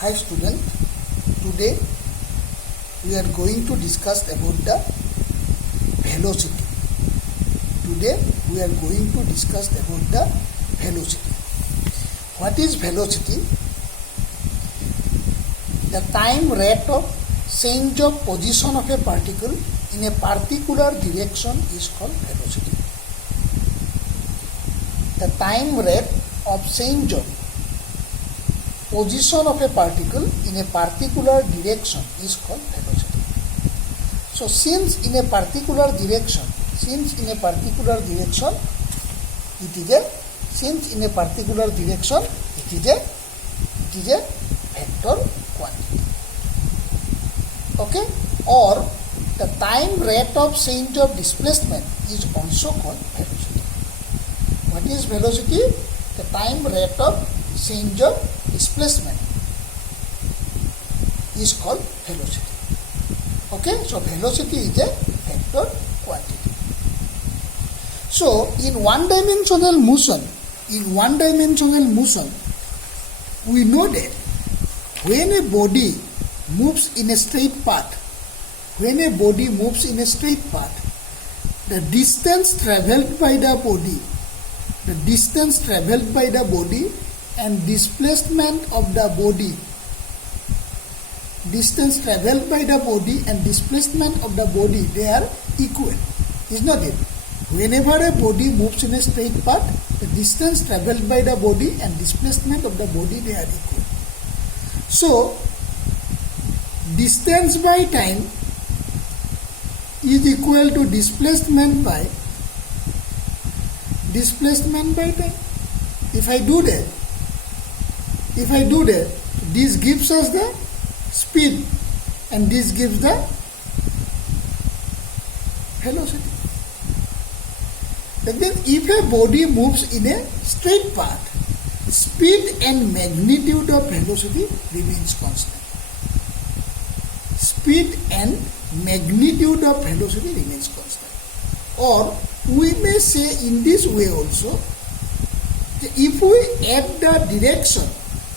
Hi student, today we are going to discuss about the velocity. Today we are going to discuss about the velocity. What is velocity? The time rate of change of position of a particle in a particular direction is called velocity. The time rate of change of position of a particle in a particular direction is called velocity. So since in a particular direction, it is a vector quantity. Okay? Or the time rate of change of displacement is also called velocity. What is velocity? The time rate of change of displacement is called velocity. Okay, so velocity is a vector quantity. So in one-dimensional motion, we know that when a body moves in a straight path, the distance traveled by the body and displacement of the body, they are equal. Is not it? Whenever a body moves in a straight path, the distance traveled by the body and displacement of the body, they are equal. So distance by time is equal to displacement by time. If I do that, this gives us the speed and this gives the velocity. That means if a body moves in a straight path, speed and magnitude of velocity remains constant. Or we may say in this way also, if we add the direction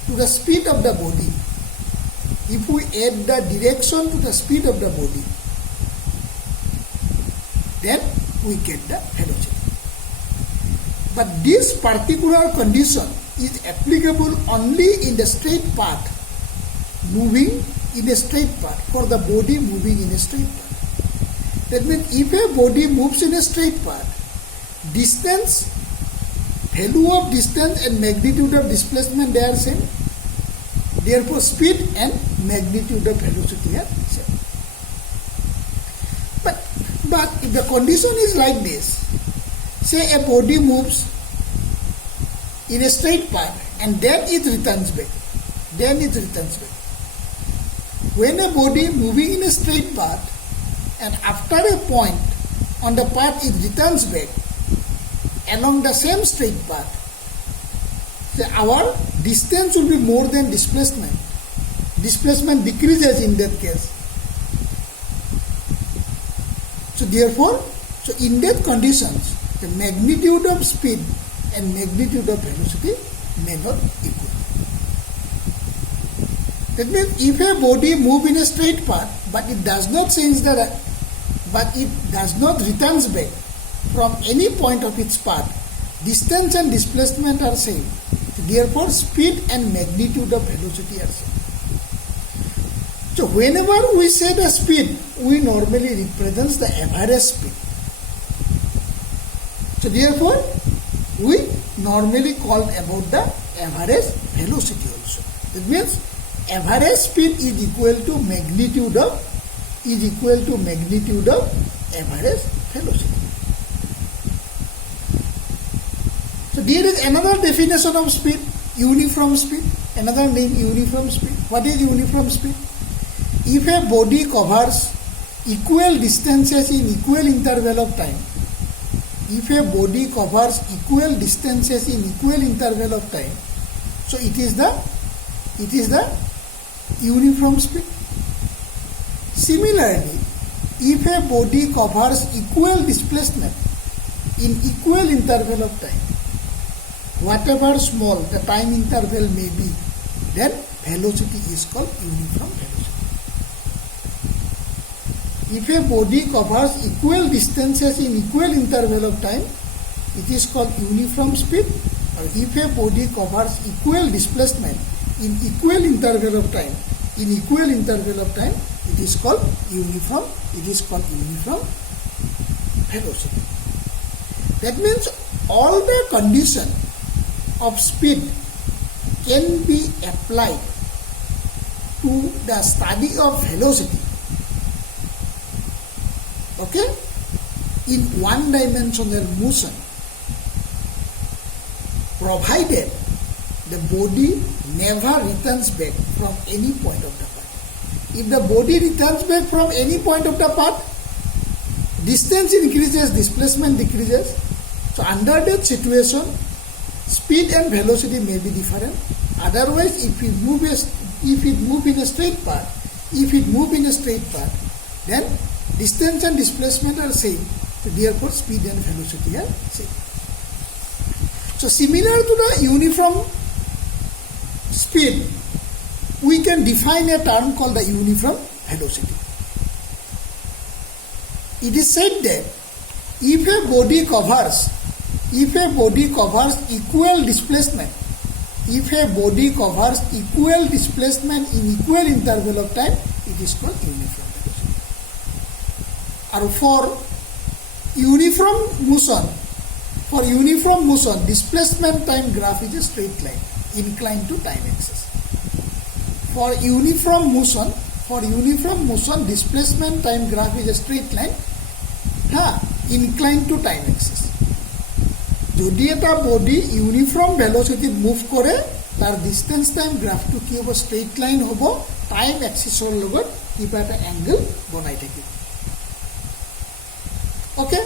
to the speed of the body, then we get the velocity. But this particular condition is applicable only in the straight path, for the body moving in a straight path. That means if a body moves in a straight path, value of distance and magnitude of displacement, they are same. Therefore, speed and magnitude of velocity are same. But if the condition is like this, say a body moves in a straight path and then it returns back. When a body moving in a straight path and after a point on the path it returns back along the same straight path, our distance will be more than displacement. Displacement decreases in that case. So therefore, in that conditions, the magnitude of speed and magnitude of velocity may not equal. That means if a body moves in a straight path, but it does not returns back from any point of its path, distance and displacement are same. Therefore, speed and magnitude of velocity are same. So whenever we say the speed, we normally represents the average speed. So therefore, we normally call about the average velocity also. That means average speed is equal to magnitude of average velocity. So there is another definition of speed, uniform speed. Another name, uniform speed. What is uniform speed? If a body covers equal distances in equal interval of time, so it is the uniform speed. Similarly, if a body covers equal displacement in equal interval of time, whatever small the time interval may be, then velocity is called uniform velocity. If a body covers equal distances in equal interval of time, it is called uniform speed. Or if a body covers equal displacement in equal interval of time, it is called uniform velocity. That means all the condition of speed can be applied to the study of velocity, okay, in one-dimensional motion, provided the body never returns back from any point of the path. If the body returns back from any point of the path, distance increases, displacement decreases. So under that situation, speed and velocity may be different. Otherwise, if it move in a straight path, then distance and displacement are same. So therefore, speed and velocity are same. So similar to the uniform speed, we can define a term called the uniform velocity. It is said that if a body covers equal displacement, in equal interval of time, it is called uniform velocity. Or for uniform motion, displacement time graph is a straight line inclined to time axis. For uniform motion, displacement time graph is a straight line inclined to time axis. যদি এটা body uniform ভেলোসিটিত move কৰে তাৰ distance time গ্ৰাফটো কি হ'ব straight line হ'ব time এক্সিছৰ লগত কিবা এটা এংগল বনাই থাকিব ওকে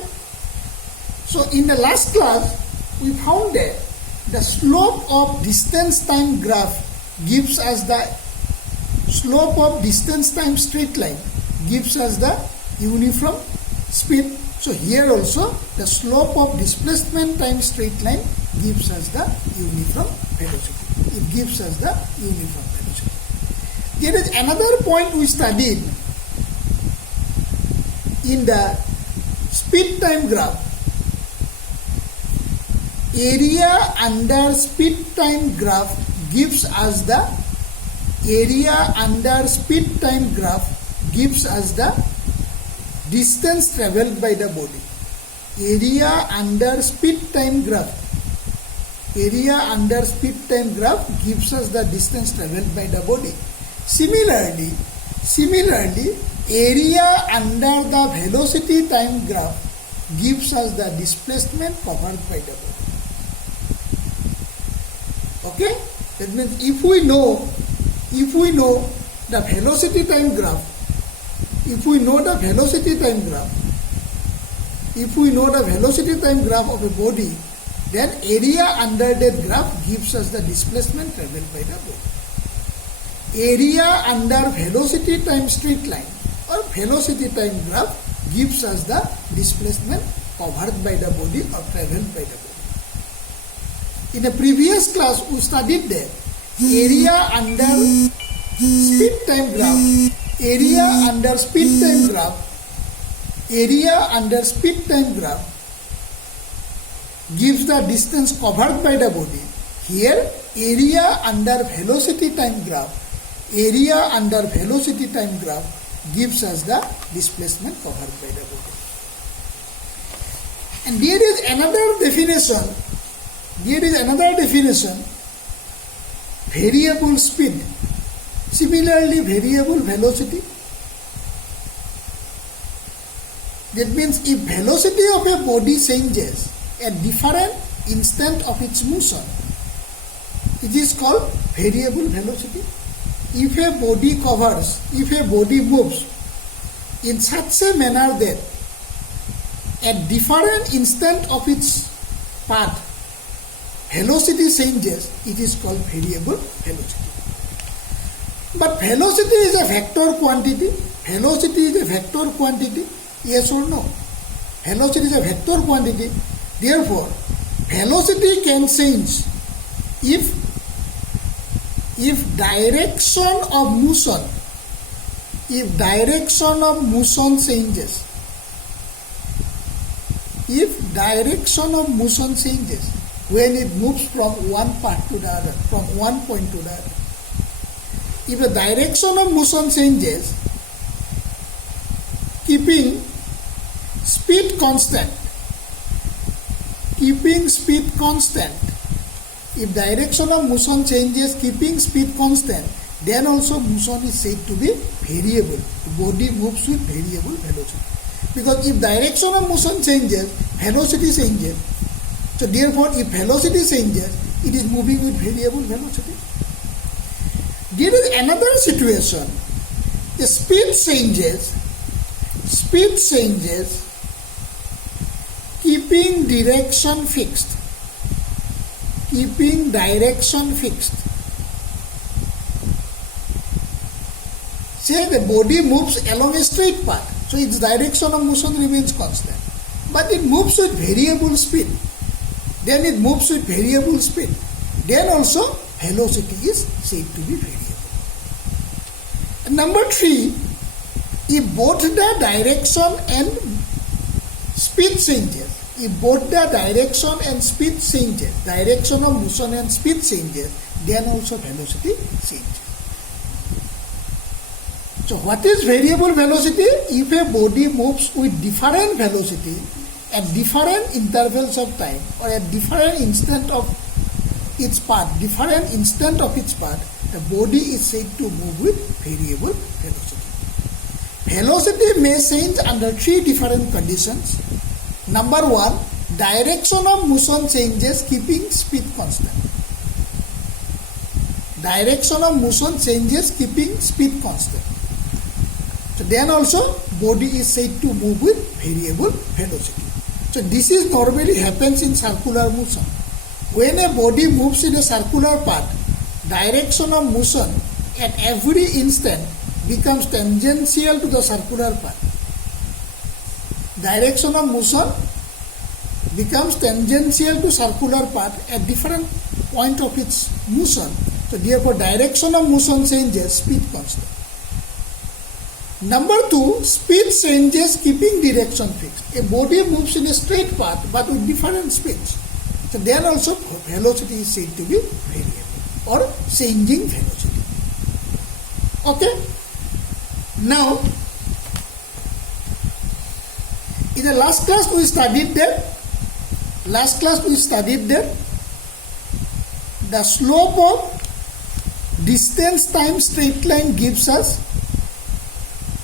so in the last class we found that the slope of distance time graph gives us the slope of distance time straight line gives us the uniform speed. So here also the slope of displacement time straight line gives us the uniform velocity. It gives us the uniform velocity. There is another point we studied in the speed time graph. Area under speed time graph gives us the distance traveled by the body. Area under speed time graph gives us the distance traveled by the body. Similarly, area under the velocity time graph gives us the displacement covered by the body. Okay? That means if we know the velocity time graph, if we know the velocity time graph of a body, then area under that graph gives us the displacement traveled by the body. Area under velocity time straight line or velocity time graph gives us the displacement covered by the body or traveled by the body. In a previous class, we studied that area under speed time graph gives the distance covered by the body. Here, area under velocity time graph gives us the displacement covered by the body. And there is another definition, variable speed. Similarly, variable velocity. That means if velocity of a body changes at different instant of its motion, it is called variable velocity. If a body moves in such a manner that at different instant of its path, velocity changes, it is called variable velocity. But velocity is a vector quantity. Yes or no? Velocity is a vector quantity. Therefore, velocity can change if if direction of motion changes, when it moves from one part to the other, from one point to the other, if the direction of motion changes, keeping speed constant, if direction of motion changes keeping speed constant, then also motion is said to be variable. Body moves with variable velocity. Because if direction of motion changes, velocity changes. So therefore, if velocity changes, it is moving with variable velocity. There is another situation. The speed changes, keeping direction fixed. Say the body moves along a straight path, so its direction of motion remains constant. But it moves with variable speed. Then also velocity is said to be variable. And number 3, if both the direction and speed changes, direction of motion and speed changes, then also velocity changes. So what is variable velocity? If a body moves with different velocity at different intervals of time or at different instant of its path, the body is said to move with variable velocity. Velocity may change under 3 different conditions. Number 1, direction of motion changes keeping speed constant. So then also body is said to move with variable velocity. So this is normally happens in circular motion. When a body moves in a circular path, direction of motion at every instant becomes tangential to the circular path. Direction of motion becomes tangential to circular path at different point of its motion. So therefore direction of motion changes, speed constant. Number 2, speed changes keeping direction fixed. A body moves in a straight path but with different speeds. So then also velocity is said to be variable or changing velocity. Okay? Now, in the last class we studied that the slope of distance times straight line gives us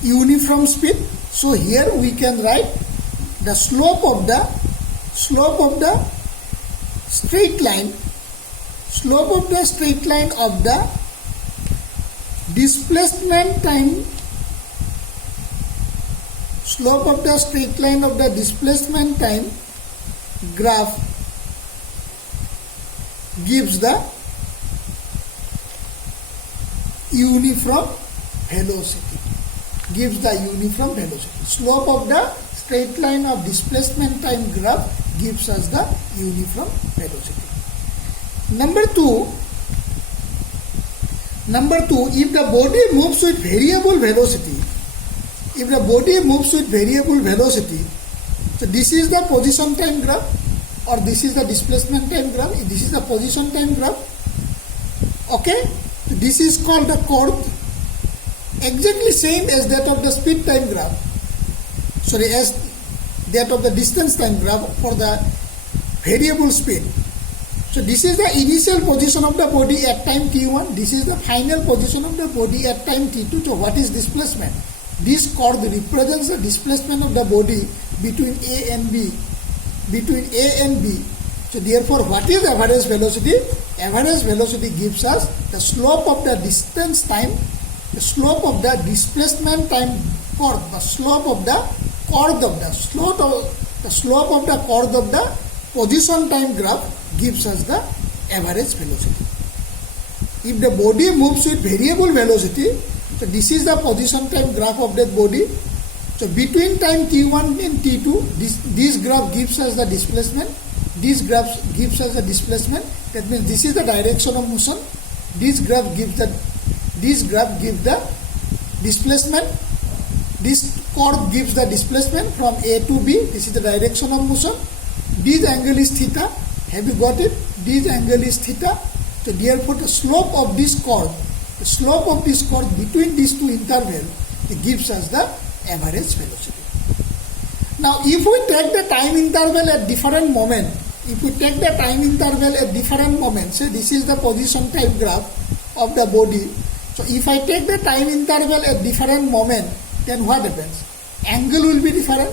uniform speed. So here we can write the slope of the straight line of the displacement time graph gives the uniform velocity. Slope of the straight line of displacement time graph gives us the uniform velocity. Number two, if the body moves with variable velocity, so this is the position time graph or this is the displacement time graph. This is the position time graph. Okay, this is called the curve, exactly same as that of the speed time graph. As that of the distance time graph for the variable speed. So this is the initial position of the body at time t1. This is the final position of the body at time t2. So what is displacement? This curve represents the displacement of the body between A and B. So therefore, what is average velocity? Average velocity gives us the slope of the distance time, the slope of the displacement time curve, the slope of the position time graph gives us the average velocity. If the body moves with variable velocity, so this is the position time graph of that body. So between time t1 and t2, this graph gives us the displacement. This graph gives us the displacement. That means this is the direction of motion. This graph gives the displacement. This chord gives the displacement from A to B. This is the direction of motion. This angle is theta. Have you got it? This angle is theta. So therefore the slope of this chord between these two intervals, it gives us the average velocity. Now if we take the time interval at different moment, say this is the position type graph of the body. So if I take the time interval at different moment, then what happens? Angle will be different.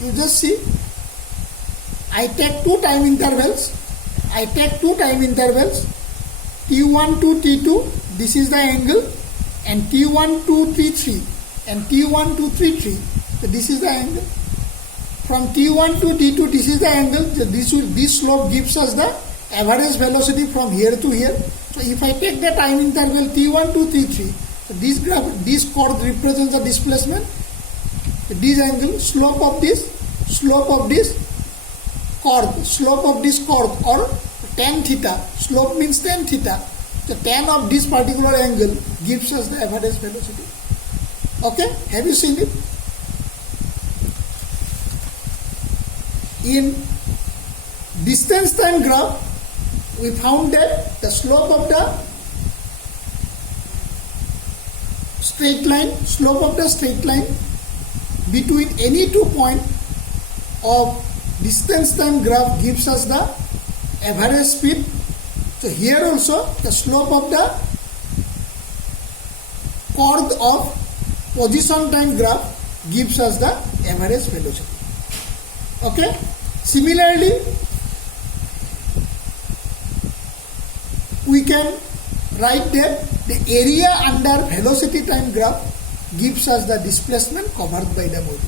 You just see, I take two time intervals, T1 to T2, this is the angle, and T1 to T3, and T1 to T3, so this is the angle. From T1 to T2, this is the angle. So this slope gives us the average velocity from here to here. So if I take the time interval T1 to T3, so this chord represents the displacement. So this angle, slope of this chord or tan theta, slope means tan theta. The tan of this particular angle gives us the average velocity. Okay, have you seen it? In distance time graph, we found that the slope of the straight line between any 2 points of distance time graph gives us the average speed. So here also the slope of the chord of position time graph gives us the average velocity. Okay, similarly we can write that the area under velocity time graph gives us the displacement covered by the body.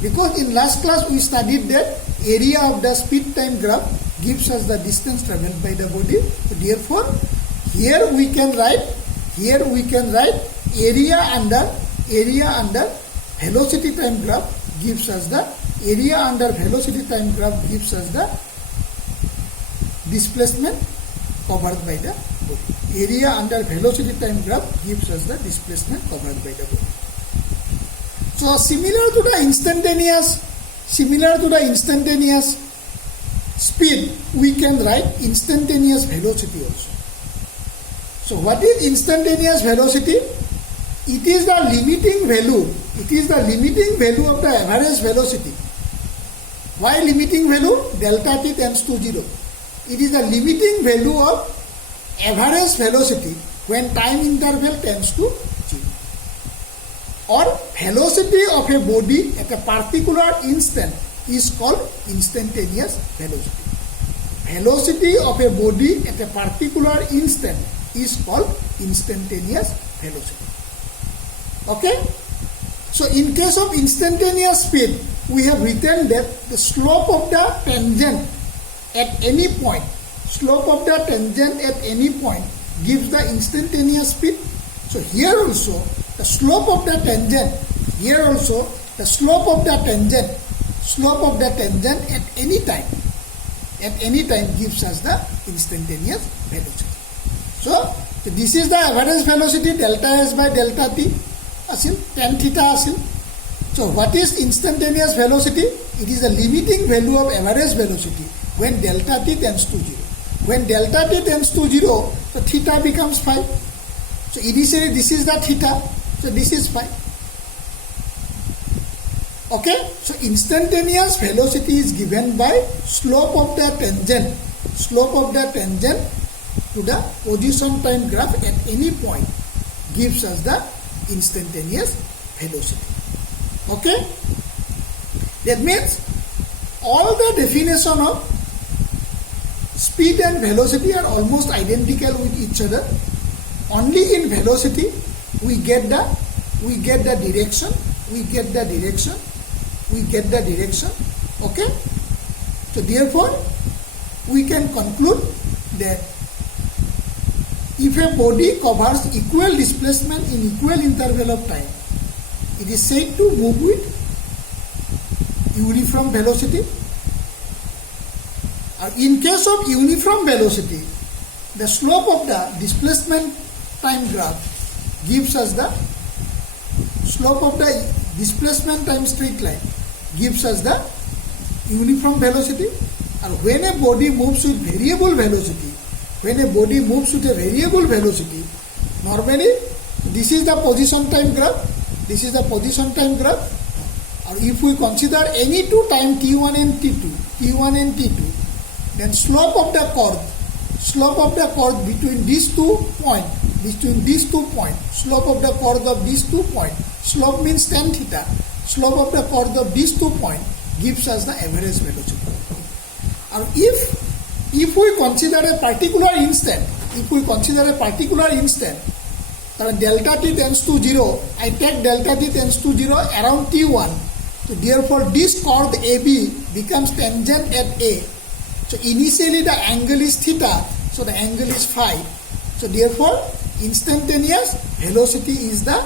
Because in last class we studied that area of the speed time graph gives us the distance travelled by the body. So therefore here we can write area under velocity time graph gives us the displacement covered by the body. Area under velocity time graph gives us the displacement covered by the body. So similar to the instantaneous speed, we can write instantaneous velocity also. So what is instantaneous velocity? It is the limiting value of the average velocity. Why limiting value? Delta t tends to 0. It is the limiting value of average velocity when time interval tends to 0. Or velocity of a body at a particular instant is called instantaneous velocity. Velocity of a body at a particular instant is called instantaneous velocity. Okay? So in case of instantaneous speed, we have written that the slope of the tangent at any point gives the instantaneous speed. So here also the slope of the tangent at any time gives us the instantaneous velocity. So this is the average velocity delta s by delta t asil tan theta asil. So what is instantaneous velocity? It is the limiting value of average velocity when delta t tends to 0. When delta t tends to 0, so theta becomes phi. So initially this is the theta, so this is phi. Okay, so instantaneous velocity is given by slope of the tangent to the position time graph at any point gives us the instantaneous velocity. Okay, that means all the definition of speed and velocity are almost identical with each other. Only in velocity we get the direction. Okay, so therefore we can conclude that if a body covers equal displacement in equal interval of time, it is said to move with uniform velocity. In case of uniform velocity, the slope of the displacement time graph gives us the slope of the displacement time straight line gives us the uniform velocity. And when a body moves with variable velocity, normally this is the position time graph. Or if we consider any two time t1 and t2, then slope of the curve between these 2 points, slope of the curve of these 2 points, slope means tan theta, slope of the curve of these 2 points gives us the average velocity. And if we consider a particular instant, delta t tends to 0, I take delta t tends to 0 around t1. So therefore this curve AB becomes tangent at A. So initially the angle is theta, so the angle is phi. So therefore instantaneous velocity is the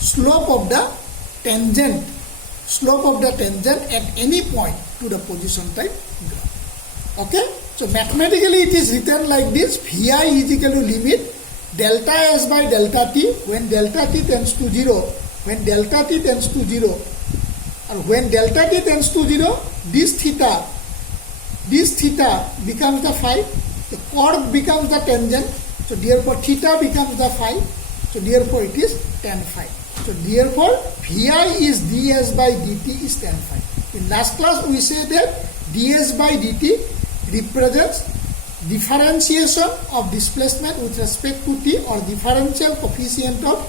slope of the tangent at any point to the position time graph. Okay? So mathematically it is written like this: Vi is equal to limit delta S by delta T when delta T tends to 0. When delta T tends to 0, this theta becomes the phi, the curve becomes the tangent, so therefore theta becomes the phi, so therefore it is tan phi. So therefore Vi is ds by dt is tan phi. In last class we said that ds by dt represents differentiation of displacement with respect to t, or differential coefficient of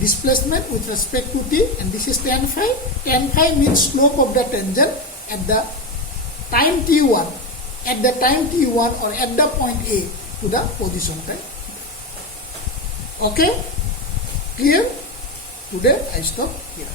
displacement with respect to t, and this is tan phi. Tan phi means slope of the tangent at the time t1, or at the point A to the position time. Okay? Clear? Today I stop here.